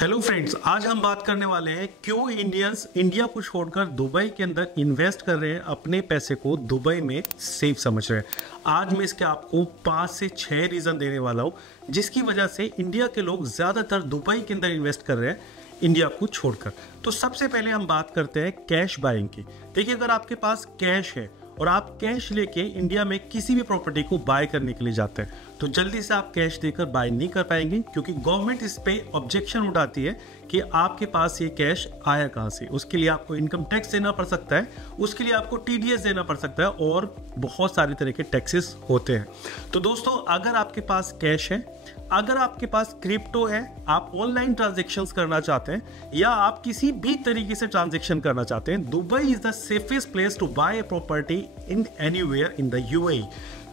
Hello friends, आज हम बात करने वाले हैं क्यों इंडियंस इंडिया को छोड़कर दुबई के अंदर इन्वेस्ट कर रहे हैं, अपने पैसे को दुबई में सेफ समझ रहे हैं। आज मैं इसके आपको 5 से 6 रीज़न देने वाला हूं जिसकी वजह से इंडिया के लोग ज़्यादातर दुबई के अंदर इन्वेस्ट कर रहे हैं इंडिया को छोड़कर। तो सबसे पहले हम बात करते हैं कैश बाइंग की। देखिए, अगर आपके पास कैश है और आप कैश लेके इंडिया में किसी भी प्रॉपर्टी को बाय करने के लिए जाते हैं तो जल्दी से आप कैश देकर बाय नहीं कर पाएंगे, क्योंकि गवर्नमेंट इस पे ऑब्जेक्शन उठाती है कि आपके पास ये कैश आया कहाँ से। उसके लिए आपको इनकम टैक्स देना पड़ सकता है, उसके लिए आपको टीडीएस देना पड़ सकता है और बहुत सारे तरह के टैक्सेस होते हैं। तो दोस्तों, अगर आपके पास कैश है, अगर आपके पास क्रिप्टो है, आप ऑनलाइन ट्रांजेक्शंस करना चाहते हैं या आप किसी भी तरीके से ट्रांजेक्शन करना चाहते हैं, Dubai is the safest place to buy a property in anywhere in the UAE.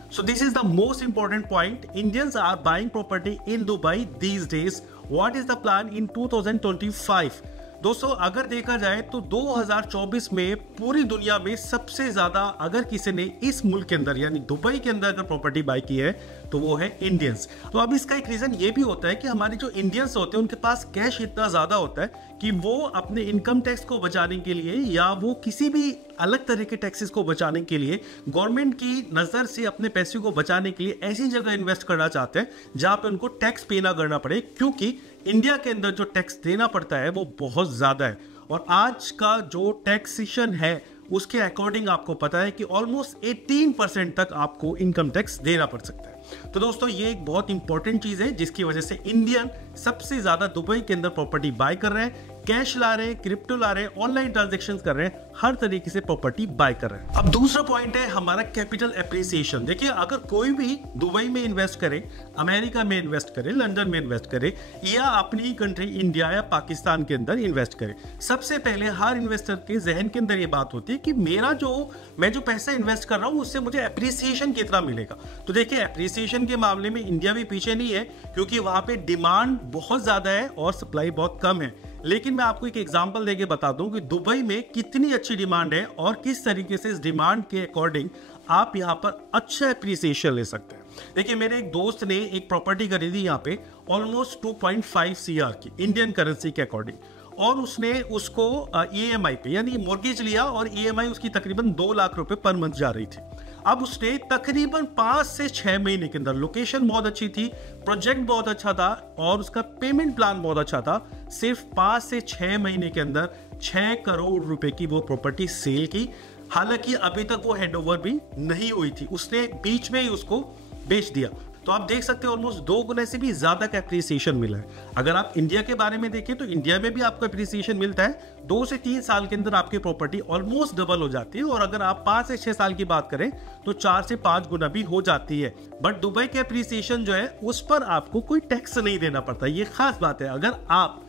So this is the most important point. Indians are buying property in Dubai these days. What is the plan in 2025? दोस्तों, अगर देखा जाए तो 2024 में पूरी दुनिया में सबसे ज्यादा अगर किसी ने इस मुल्क के अंदर यानी दुबई के अंदर अगर प्रॉपर्टी बाय की है तो वो है इंडियंस। तो अब इसका एक रीजन ये भी होता है कि हमारे जो इंडियंस होते हैं उनके पास कैश इतना ज्यादा होता है कि वो अपने इनकम टैक्स को बचाने के लिए या वो किसी भी अलग तरह के टैक्सेस को बचाने के लिए, गवर्नमेंट की नजर से अपने पैसे को बचाने के लिए ऐसी जगह इन्वेस्ट करना चाहते हैं जहां पे उनको टैक्स पे ना करना पड़े, क्योंकि इंडिया के अंदर जो टैक्स देना पड़ता है वो बहुत ज्यादा है। और आज का जो टैक्सेशन है उसके अकॉर्डिंग आपको पता है कि ऑलमोस्ट 18% तक आपको इनकम टैक्स देना पड़ सकता है। तो दोस्तों, ये एक बहुत इंपॉर्टेंट चीज है जिसकी वजह से इंडियन सबसे ज्यादा दुबई के अंदर प्रॉपर्टी बाय कर रहे हैं, कैश ला रहे हैं, क्रिप्टो ला रहे हैं, ऑनलाइन ट्रांजैक्शंस कर रहे हैं, हर तरीके से प्रॉपर्टी बाय कर रहे हैं। अब दूसरा पॉइंट है हमारा कैपिटल एप्रिसिएशन। देखिए, अगर कोई भी दुबई में इन्वेस्ट करे, अमेरिका में इन्वेस्ट करे, लंदन में इन्वेस्ट करे या अपनी कंट्री इंडिया या पाकिस्तान के अंदर इन्वेस्ट करे, सबसे पहले हर इन्वेस्टर के जहन के अंदर ये बात होती है कि मैं जो पैसा इन्वेस्ट कर रहा हूं उससे मुझे एप्रिसिएशन कितना मिलेगा। तो देखिए, एप्रिसिएशन के मामले में इंडिया भी पीछे नहीं है, क्योंकि वहां पे डिमांड बहुत ज्यादा है और सप्लाई बहुत कम है। लेकिन मैं आपको एक एग्जांपल देके बता दूं कि दुबई में कितनी अच्छी डिमांड है और किस तरीके से इस डिमांड के अकॉर्डिंग आप यहाँ पर अच्छा एप्रिसिएशन ले सकते हैं। देखिए, मेरे एक दोस्त ने एक प्रॉपर्टी खरीदी यहाँ पे ऑलमोस्ट 2.5 CR की इंडियन करेंसी के अकॉर्डिंग, और उसने उसको EMI पे यानी मॉर्गेज लिया और EMI उसकी तकरीबन 2 लाख रुपए पर मंथ जा रही थी। अब उसने तकरीबन 5 से 6 महीने के अंदर, लोकेशन बहुत अच्छी थी, प्रोजेक्ट बहुत अच्छा था और उसका पेमेंट प्लान बहुत अच्छा था, सिर्फ 5 से 6 महीने के अंदर 6 करोड़ रुपए की वो प्रॉपर्टी सेल की। हालांकि अभी तक वो हैंडओवर भी नहीं हुई थी, उसने बीच में ही उसको बेच दिया। तो आप देख सकते हो ऑलमोस्ट 2 गुना से भी ज्यादा का एप्रिसिएशन मिला है। अगर आप इंडिया के बारे में देखें तो इंडिया में भी आपको एप्रिसिएशन मिलता है, 2 से 3 साल के अंदर आपकी प्रॉपर्टी ऑलमोस्ट डबल हो जाती है, और अगर आप 5 से 6 साल की बात करें तो 4 से 5 गुना भी हो जाती है। बट दुबई के एप्रिसिएशन जो है उस पर आपको कोई टैक्स नहीं देना पड़ता, ये खास बात है। अगर आप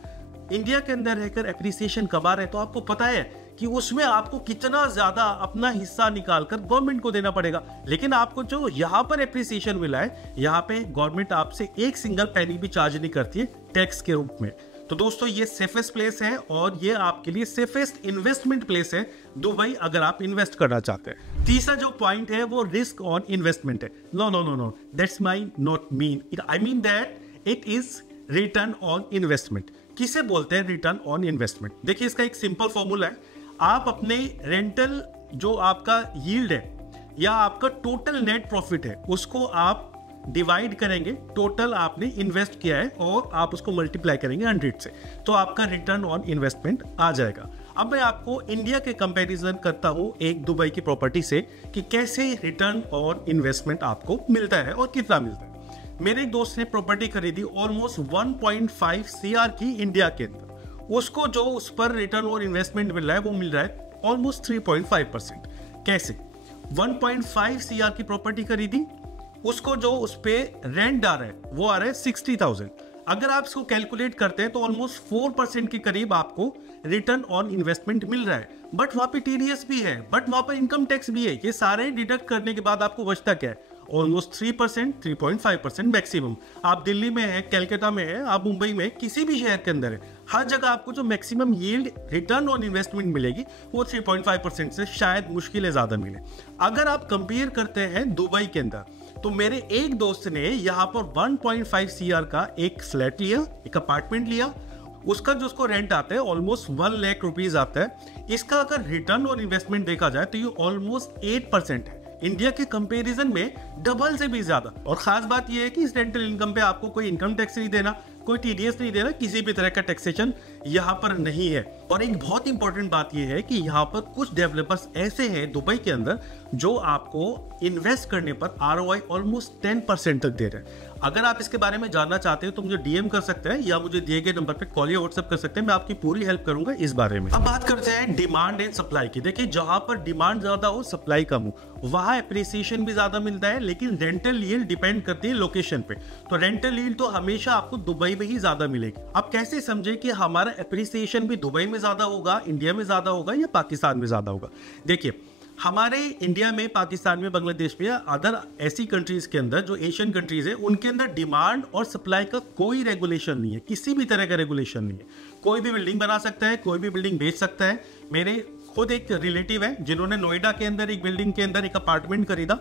इंडिया के अंदर रहकर एप्रिसिएशन कमा रहे हैं तो आपको पता है कि उसमें आपको कितना ज्यादा अपना हिस्सा निकालकर गवर्नमेंट को देना पड़ेगा। लेकिन आपको जो यहाँ पर एप्रिसिएशन मिला है, यहाँ पे गवर्नमेंट आपसे एक सिंगल पैनी भी चार्ज नहीं करती है टैक्स के रूप में। तो दोस्तों, ये सेफेस्ट प्लेस है और ये आपके लिए सेफेस्ट इन्वेस्टमेंट प्लेस है दुबई, अगर आप इन्वेस्ट करना चाहते हैं। तीसरा जो पॉइंट है वो रिस्क ऑन इन्वेस्टमेंट है। No, that's my not mean it, I mean that it is return on investment. किसे बोलते हैं रिटर्न ऑन इन्वेस्टमेंट? देखिए, इसका एक सिंपल फॉर्मूला है। आप अपने रेंटल जो आपका यील्ड है या आपका टोटल नेट प्रॉफिट है उसको आप डिवाइड करेंगे, टोटल आपने इन्वेस्ट किया है, और आप उसको मल्टीप्लाई करेंगे 100 से, तो आपका रिटर्न ऑन इन्वेस्टमेंट आ जाएगा। अब मैं आपको इंडिया के कंपैरिजन करता हूं एक दुबई की प्रॉपर्टी से कि कैसे रिटर्न ऑन इन्वेस्टमेंट आपको मिलता है और कितना मिलता है। मेरे एक दोस्त ने प्रॉपर्टी खरीदी ऑलमोस्ट 1.5 CR की इंडिया के अंदर, उसको जो उस पर रिटर्न और इन्वेस्टमेंट मिल रहा है वो मिल रहा है ऑलमोस्ट 3.5%। कैसे? 1.5 CR की प्रॉपर्टी खरीदी, उसको जो उस पे रेंट आ रहा है वो आ रहा है 60,000। अगर आप इसको कैलकुलेट करते हैं तो ऑलमोस्ट 4% के करीब आपको रिटर्न ऑन इन्वेस्टमेंट मिल रहा है। बट वहां पे टीडीएस भी है, बट वहां पे इनकम टैक्स भी है, ये सारे डिडक्ट करने के बाद आपको बचता क्या है? Almost 3%, 3.5% maximum. आप दिल्ली में है, कलकत्ता में है, आप मुंबई में, किसी भी शहर के अंदर है, हर जगह आपको जो maximum yield return on investment मिलेगी वो 3.5% से शायद मुश्किल ज्यादा मिले। अगर आप कंपेयर करते हैं दुबई के अंदर, तो मेरे एक दोस्त ने यहाँ पर 1.5 CR का एक फ्लैट लिया, एक अपार्टमेंट लिया, उसका जो उसको रेंट आता है ऑलमोस्ट 1 लाख रुपीज आता है। इसका अगर रिटर्न और इन्वेस्टमेंट देखा जाए तो ये ऑलमोस्ट 8% है, इंडिया के कंपैरिजन में डबल से भी ज्यादा। और खास बात यह है कि इस रेंटल इनकम पे आपको कोई इनकम टैक्स नहीं देना, कोई टीडीएस नहीं देना, किसी भी तरह का टैक्सेशन यहाँ पर नहीं है। और एक बहुत इंपॉर्टेंट बात यह है कि यहाँ पर कुछ डेवलपर्स ऐसे हैं दुबई के अंदर जो आपको इन्वेस्ट करने पर आरओआई ऑलमोस्ट 10% तक दे रहे हैं। अगर आप इसके बारे में जानना चाहते हो तो मुझे डीएम कर सकते हैं या मुझे दिए गए नंबर पे कॉल या व्हाट्सएप कर सकते हैं, मैं आपकी पूरी हेल्प करूंगा इस बारे में। अब बात करते हैं डिमांड एंड सप्लाई की। देखिए, जहां पर डिमांड ज्यादा हो, सप्लाई कम हो, वहां एप्रिसिएशन भी ज्यादा मिलता है, लेकिन रेंटल यील्ड डिपेंड करती है लोकेशन पे। तो रेंटल यील्ड तो हमेशा आपको दुबई में ही ज्यादा मिलेगी। अब कैसे समझे कि हमारा एप्रिसिएशन भी दुबई में ज्यादा होगा, इंडिया में ज्यादा होगा या पाकिस्तान में ज्यादा होगा? देखिए, हमारे इंडिया में, पाकिस्तान में, बांग्लादेश में या अदर ऐसी कंट्रीज के अंदर जो एशियन कंट्रीज है, उनके अंदर डिमांड और सप्लाई का कोई रेगुलेशन नहीं है, किसी भी तरह का रेगुलेशन नहीं है। कोई भी बिल्डिंग बना सकता है, कोई भी बिल्डिंग बेच सकता है। मेरे खुद एक रिलेटिव है जिन्होंने नोएडा के अंदर एक बिल्डिंग के अंदर एक अपार्टमेंट खरीदा।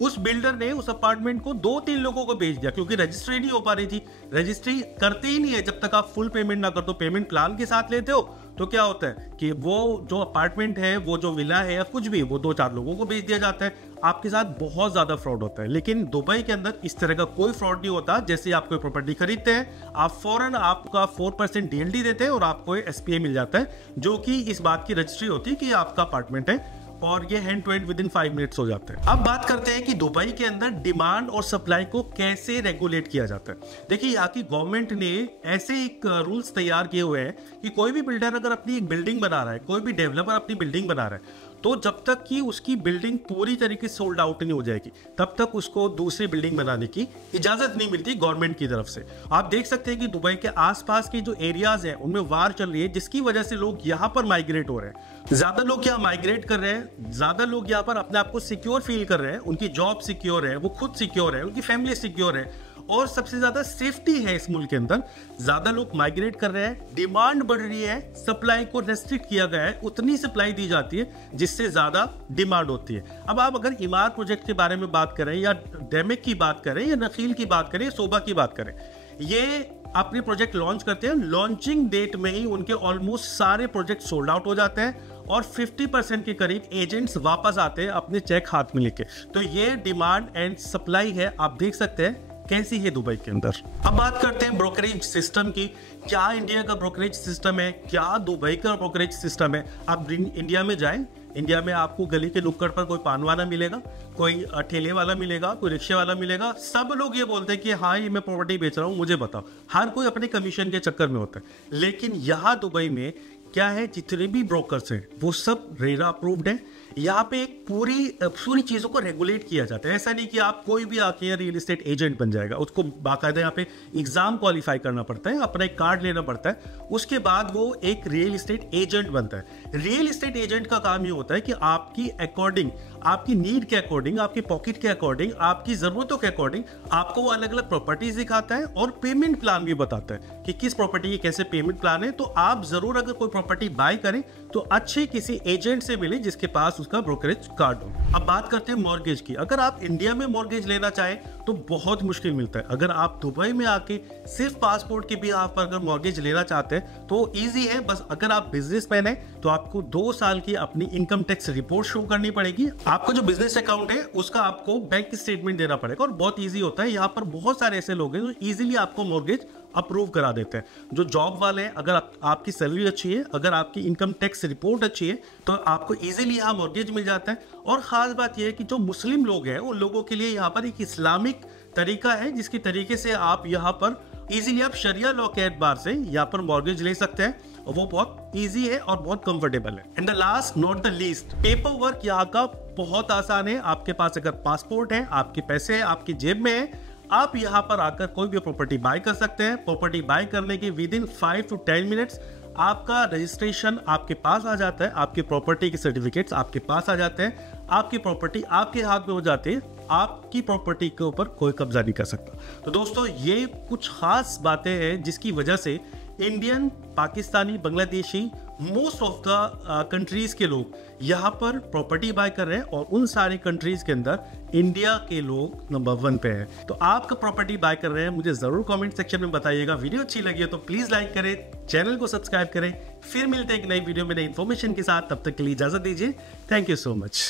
उस बिल्डर ने उस अपार्टमेंट को 2-3 लोगों को बेच दिया क्योंकि रजिस्ट्री नहीं हो पा रही थी। रजिस्ट्री करते ही नहीं है जब तक आप फुल पेमेंट ना कर दो। पेमेंट प्लान के साथ लेते हो तो क्या होता है कि वो जो अपार्टमेंट है, वो जो विला है या कुछ भी, वो 2-4 लोगों को बेच दिया जाता है। आपके साथ बहुत ज्यादा फ्रॉड होता है। लेकिन दुबई के अंदर इस तरह का कोई फ्रॉड नहीं होता। जैसे आप कोई प्रॉपर्टी खरीदते हैं, आप फौरन आपका 4% डीएलडी देते हैं और आपको एसपीए मिल जाता है, जो कि इस बात की रजिस्ट्री होती है कि आपका अपार्टमेंट है, और ये hand to hand within 5 minutes हो जाता है। अब बात करते हैं कि दुबई के अंदर डिमांड और सप्लाई को कैसे रेगुलेट किया जाता है। देखिए, यहाँ की गवर्नमेंट ने ऐसे एक रूल्स तैयार किए हुए हैं कि कोई भी बिल्डर अगर अपनी एक बिल्डिंग बना रहा है, कोई भी डेवलपर अपनी बिल्डिंग बना रहा है, तो जब तक कि उसकी बिल्डिंग पूरी तरीके से सोल्ड आउट नहीं हो जाएगी, तब तक उसको दूसरी बिल्डिंग बनाने की इजाजत नहीं मिलती गवर्नमेंट की तरफ से। आप देख सकते हैं कि दुबई के आसपास के जो एरियाज हैं उनमें वार चल रही है, जिसकी वजह से लोग यहाँ पर माइग्रेट हो रहे हैं। ज्यादा लोग यहाँ माइग्रेट कर रहे हैं, ज्यादा लोग यहाँ पर अपने आप को सिक्योर फील कर रहे हैं, उनकी जॉब सिक्योर है, वो खुद सिक्योर है, उनकी फैमिली सिक्योर है, और सबसे ज्यादा सेफ्टी है इस मुल्क के अंदर। ज्यादा लोग माइग्रेट कर रहे हैं, डिमांड बढ़ रही है, सप्लाई को रेस्ट्रिक्ट किया गया है, उतनी सप्लाई दी जाती है जिससे ज्यादा डिमांड होती है। अब आप अगर इमारत प्रोजेक्ट के बारे में बात करें या डेमिक की बात करें या नखील की बात करें, सोबा की बात करें, ये अपने प्रोजेक्ट लॉन्च करते हैं। लॉन्चिंग डेट में ही उनके ऑलमोस्ट सारे प्रोजेक्ट सोल्ड आउट हो जाते हैं और 50% के करीब एजेंट्स वापस आते हैं अपने चेक हाथ में लेके। तो ये डिमांड एंड सप्लाई है, आप देख सकते हैं कैसी है दुबई के अंदर। अब बात करते हैं ब्रोकरेज सिस्टम की। क्या इंडिया का ब्रोकरेज सिस्टम है, क्या दुबई का ब्रोकरेज सिस्टम है? आप इंडिया में जाएं, इंडिया में आपको गली के नुक्कड़ पर कोई पान वाला मिलेगा, कोई ठेले वाला मिलेगा, कोई रिक्शे वाला मिलेगा। सब लोग ये बोलते हैं कि हाँ, ये मैं प्रॉपर्टी बेच रहा हूँ, मुझे बताओ। हर कोई अपने कमीशन के चक्कर में होता है। लेकिन यहाँ दुबई में क्या है, जितने भी ब्रोकर्स हैं वो सब रेरा अप्रूव्ड है। यहाँ पे एक पूरी चीजों को रेगुलेट किया जाता है। ऐसा नहीं कि आप कोई भी आके रियल एस्टेट एजेंट बन जाएगा, उसको बाकायदा यहाँ पे एग्जाम क्वालिफाई करना पड़ता है, अपना एक कार्ड लेना पड़ता है, उसके बाद वो एक रियल एस्टेट एजेंट बनता है। रियल एस्टेट एजेंट का काम ये होता है कि आपकी अकॉर्डिंग, आपकी नीड के अकॉर्डिंग, आपकी पॉकेट के अकॉर्डिंग, आपकी जरूरतों के अकॉर्डिंग आपको वो अलग अलग प्रॉपर्टीज दिखाता है और पेमेंट प्लान भी बताता है कि किस प्रॉपर्टी के कैसे पेमेंट प्लान है। तो आप जरूर अगर कोई प्रॉपर्टी बाय करें तो अच्छे किसी एजेंट से मिले जिसके पास उसका ब्रोकरेज कार्ड हो। अब बात करते हैं मॉर्गेज की। अगर आप इंडिया में मॉर्गेज लेना चाहें तो बहुत मुश्किल मिलता है। अगर आप दुबई में आके सिर्फ पासपोर्ट के भी आप अगर मॉर्गेज लेना चाहते हैं तो इजी है। बस अगर आप बिजनेसमैन है तो आपको 2 साल की अपनी इनकम टैक्स रिपोर्ट शो करनी पड़ेगी। आपको जो बिजनेस अकाउंट है उसका आपको बैंक स्टेटमेंट देना पड़ेगा और बहुत ईजी होता है। यहाँ पर बहुत सारे ऐसे लोग हैं जो इजीली आपको मॉर्गेज अप्रूव करा देते हैं। जो जॉब वाले हैं, अगर आपकी सैलरी अच्छी है, अगर आपकी इनकम टैक्स रिपोर्ट अच्छी है तो आपको इजीली यहाँ मॉर्गेज मिल जाता है। और खास बात यह है कि जो मुस्लिम लोग हैं उन लोगों के लिए यहाँ पर एक इस्लामिक तरीका है जिसके तरीके से आप यहाँ पर इजीली आप शरिया लॉ के एतबार से यहाँ पर मॉर्गेज ले सकते हैं और वो बहुत इजी है और बहुत कंफर्टेबल है। And the last not the least, paper work यहाँ का बहुत आसान है। आपके पास अगर पासपोर्ट है, आपके पैसे है, आपकी जेब में है, आप यहाँ पर आकर कोई भी प्रॉपर्टी बाय कर सकते हैं। प्रॉपर्टी बाय करने के विद इन 5 to 10 मिनट्स आपका रजिस्ट्रेशन आपके पास आ जाता है, आपकी प्रॉपर्टी के सर्टिफिकेट्स आपके पास आ जाते हैं, आपकी प्रॉपर्टी आपके हाथ में हो जाती है, आपकी प्रॉपर्टी के ऊपर कोई कब्जा नहीं कर सकता। तो दोस्तों, ये कुछ खास बातें हैं जिसकी वजह से Indian, Pakistani, Bangladeshi, most of the countries के लोग यहाँ पर प्रॉपर्टी बाय कर रहे हैं और उन सारे कंट्रीज के अंदर इंडिया के लोग नंबर 1 पे हैं। तो आपका प्रॉपर्टी बाय कर रहे हैं, मुझे जरूर कमेंट सेक्शन में बताइएगा। वीडियो अच्छी लगी हो तो प्लीज लाइक करें, चैनल को सब्सक्राइब करें। फिर मिलते हैं एक नई वीडियो में नई इन्फॉर्मेशन के साथ, तब तक के लिए इजाजत दीजिए। Thank you so much.